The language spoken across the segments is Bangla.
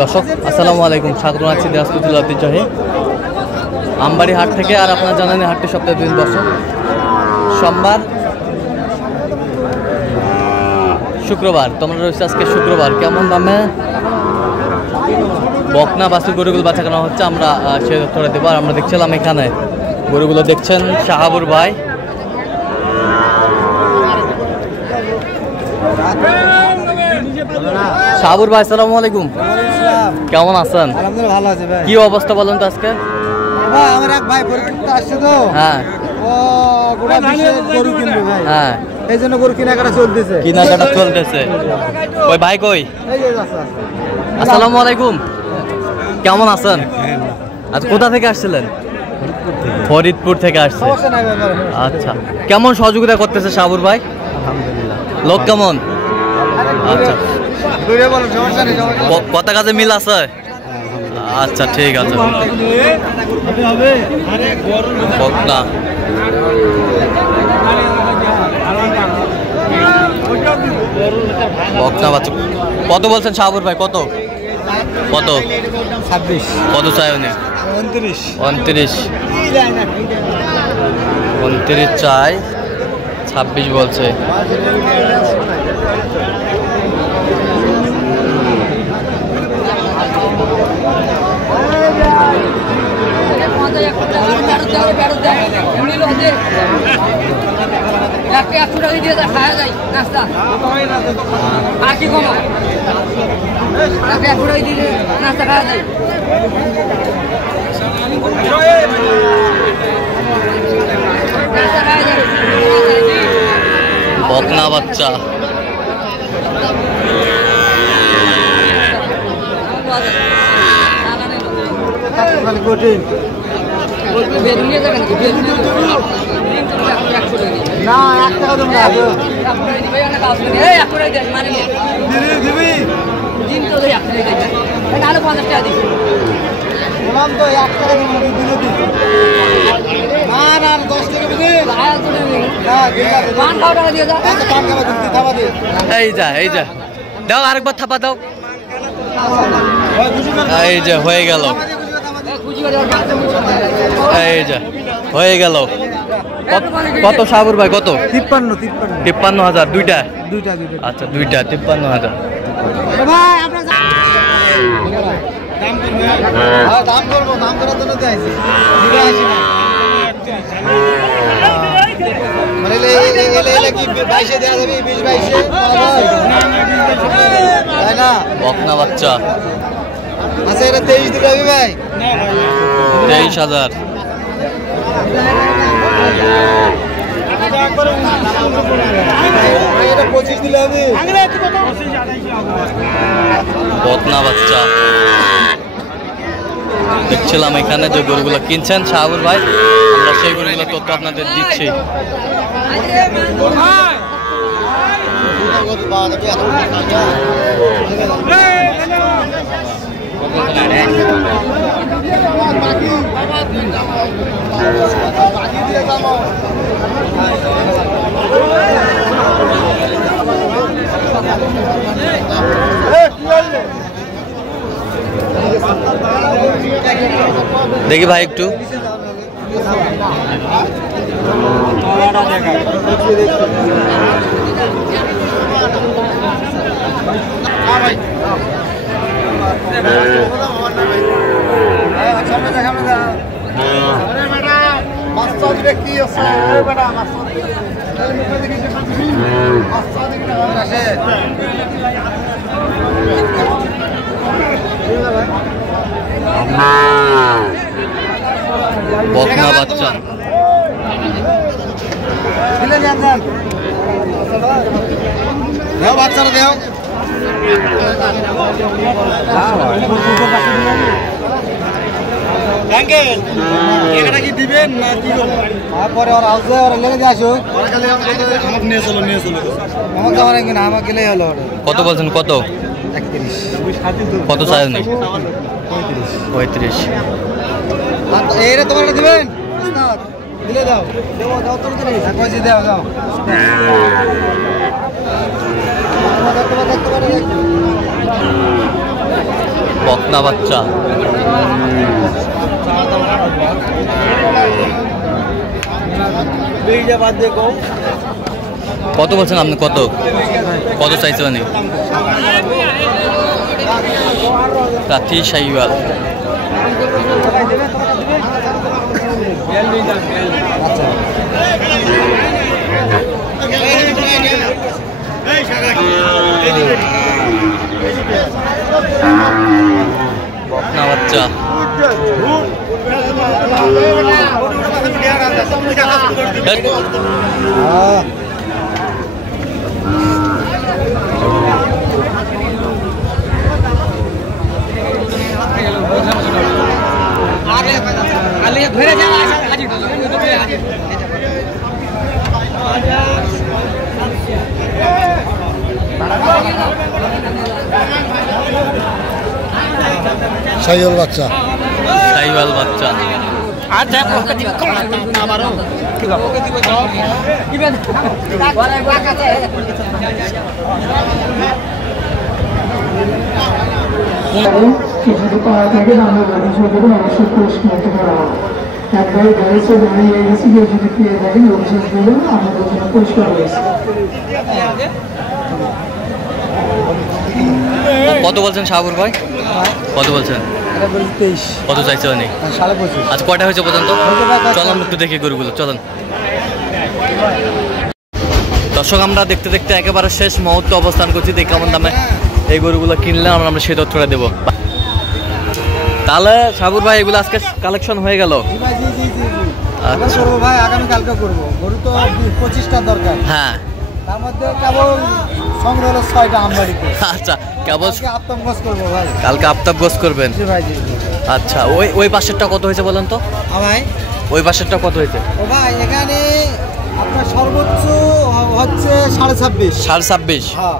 দর্শক আসসালামু আলাইকুম, স্বাগত জানাচ্ছি দিনাজপুর জেলা ঐতিহ্যবাহী আমবাড়ি হাট থেকে। আর আপনারা জানেন হাটটি সপ্তাহে 2 দিন বসে, সোমবার শুক্রবার। তোমরা রয়েছে আজকে শুক্রবার। কেমন দামে বকনা বাছুর গরুগুলো বাচ্চা কেনা হচ্ছে আমরা সে তথ্যটা দেবো। আর আমরা দেখছিলাম এখানে গরুগুলো দেখছেন শাহাবুর ভাই। শাহাবুর ভাই আসসালামু আলাইকুম, কেমন আছেন? আলহামদুলিল্লাহ ভালো আছি ভাই। কি অবস্থা বলেন তো আজকে? ভাই আমার এক ভাই পরীক্ষা আসছে তো, হ্যাঁ ও গোটা গরু কিনবে ভাই, হ্যাঁ এই জন্য গরু কেনাকাটা চলতেছে। কেনাকাটা চলতেছে। ওই ভাই কই? এই যে আছে। আসসালামু আলাইকুম, কেমন আছেন? আজ কোথা থেকে আসছিলেন? ফরিদপুর থেকে আসছে। সমস্যা নাই ভাই। আচ্ছা, কেমন সহযোগিতা করতেছে শাহাবুর ভাই? আলহামদুলিল্লাহ লোক কেমন? আচ্ছা, দূরে বলো, সমস্যা নেই, সমস্যা নেই। কত কাজে মিল আছে? আচ্ছা ঠিক আছে। বকনা বকনা বাচ্চা কত বলছেন শাহাবুর ভাই? কত কত 26 কত চাই উনি? 29 চাই, 26 বলছে। বকনা বাচ্চা না, 1 টাকা দেব না। বললাম তো 1 টাকা দেব না, দিলে দিই। না না 10 টাকা দিবি। না, ঠিক আছে। পান খাওয়া দিয়ে দাও। এই তো পান খাওয়া দিতে থাবা দে। এই যা দাও, আরেকবার থাপা দাও। এই যে হয়ে গেল, এই যে হয়ে গেল। কত শাহাবুর ভাই? কত? 53,000। দুইটা? আচ্ছা দুইটা 53,000। ভাই আপনার দাম করবে? হ্যাঁ দাম করব, দাম করার জন্য তো আইছি। দিবে আসি না। মানে এলে কি 22 দেয়া যাবে? 20-22 তাই না? বকনা বাচ্চা আচ্ছা, এটা 23 দিতে হবে ভাই। 23,000। এটা 25 দিলে হবে। বকনা বাচ্চা দেখছিলাম এখানে যে গরুগুলো কিনছেন শাহাবুর ভাই, আমরা সেই গরুগুলো তথ্য আপনাদের দিচ্ছি। দেখি ভাই একটু। বকনা বাচ্চা দেও, বাচ্চারা দেও। এখানে কি দিবেন না কি করবেন? পরে ওর হাউসে ওরা লেগে দিয়ে আসুক। আমাকে নিয়ে চলো। আমাকে আমার কিনা আমাকে গেলেই হলো। কত বলছেন? কত? 31। কত চাই উনি? 35। এইটা তোমার দিবেন? দিলে দাও। দাও তো দিলে। কইছি দাও দাও। দেখতে পারে। বকনা বাচ্চা। কত বলছেন আপনি? কত কত চাইছে মানে? রাতি শাহিওয়াল। বকনা বাচ্চা। শাহিওয়াল বাচ্চা। শাহিওয়াল বাচ্চা। যদি পাওয়া থাকে আমরা অবশ্যই পুরস্কৃত করা হবে। একবার গাড়িতে দাঁড়িয়ে গেছি, কেউ যদি পেয়ে থাকেন অভিযোগ দিলেও আমাদের জন্য পুরস্কার রয়েছে। কত বলছেন শাহপুর ভাই? কত বলছেন? 23। কত চাইছে মানে? 25.5। আজ কয়টা হয়েছে পর্যন্ত? চলুন একটু দেখি গরুগুলো, চলেন। দর্শক, আমরা দেখতে দেখতে একেবারে শেষ মুহূর্তে অবস্থান করছি। দেখি কেমন দামে এই গরুগুলো কিনলে আমরা সেই তথ্যটা দেবো। তাহলে শাহপুর ভাই, এগুলো আজকে কালেকশন হয়ে গেল? আচ্ছা ভাই, আগামী কালকে করবো। গরু তো 25টা দরকার। হ্যাঁ, তার মধ্যে কেবল সংগ্রহ হলো 6টা আমবাড়িতে। আচ্ছা, কেবল আফতাব গোস করবো ভাই। কালকে আফতাব গোস করবেন? জি ভাই, জি। আচ্ছা, ওই পাশেরটা কত হয়েছে বলেন তো? ভাই ওই পাশেরটা কত হয়েছে? ও ভাই, এখানে আপনার সর্বোচ্চ হচ্ছে 26.5। 26.5। হ্যাঁ।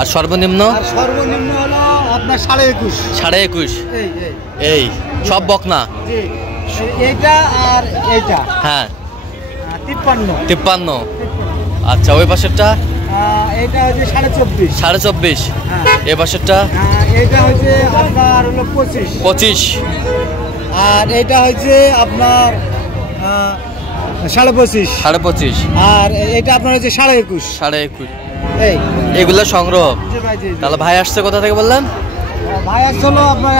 আর সর্বনিম্ন? আর সর্বনিম্ন হলো আপনার 21.5। 21.5। এই এই সব বকনা? জি। এইটা আর এইটা। হ্যাঁ, 53। আচ্ছা, ওই পাশেরটা? এইটা হচ্ছে 24.5। 24.5। হ্যাঁ। এই পাশেরটা? এইটা হচ্ছে আপনার হলো 25। আর এইটা হচ্ছে আপনার 25.5। 25.5। আর এটা আপনার হচ্ছে 21.5। 21.5। এই এগুলো সংগ্রহ? জি ভাই, জি। তাহলে ভাই আসছে কোথা থেকে বললেন? ভাই আসলো আপনার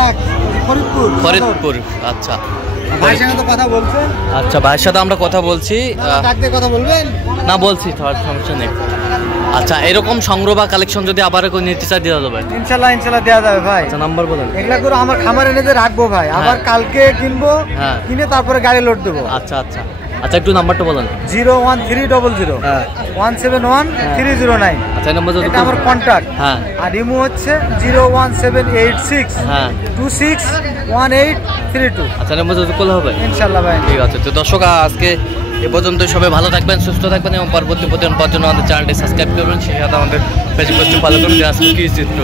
ফরিদপুর। আচ্ছা, ভাইয়ের সঙ্গে তো কথা বলছেন? আচ্ছা, ভাইয়ের সাথে আমরা কথা বলছি। ডাকতে কথা বলবেন? না, বলছি, তার সমস্যা নেই। আচ্ছা, এরকম সংগ্রহ বা কালেকশন যদি আবার নিতে চাই দেওয়া যাবে? ইনশাল্লাহ দেওয়া যাবে ভাই। আচ্ছা, নাম্বার বলেন। এগুলা করে আমার খামারে এনে রাখবো ভাই। আবার কালকে কিনবো। হ্যাঁ। কিনে তারপরে গাড়ি লোড দেবো। আচ্ছা, একটু নাম্বারটা বলেন। 01300 171 309। আচ্ছা, এই নাম্বার এটা আমার কন্ট্যাক্ট। হ্যাঁ। আর ইমো হচ্ছে 01786 হ্যাঁ 261832। আচ্ছা, নাম্বার যদি কল হবে ইনশাল্লাহ ভাই। ঠিক আছে। তো দর্শক, আজকে এ পর্যন্ত। সবাই ভালো থাকবেন, সুস্থ থাকবেন এবং পরবর্তী প্রতিদিন পাওয়ার জন্য আমাদের চ্যানেলটি সাবস্ক্রাইব করবেন। সেই সাথে আমাদের ফেসবুক পেজটি ফলো করুন। আজকে কি চিত্র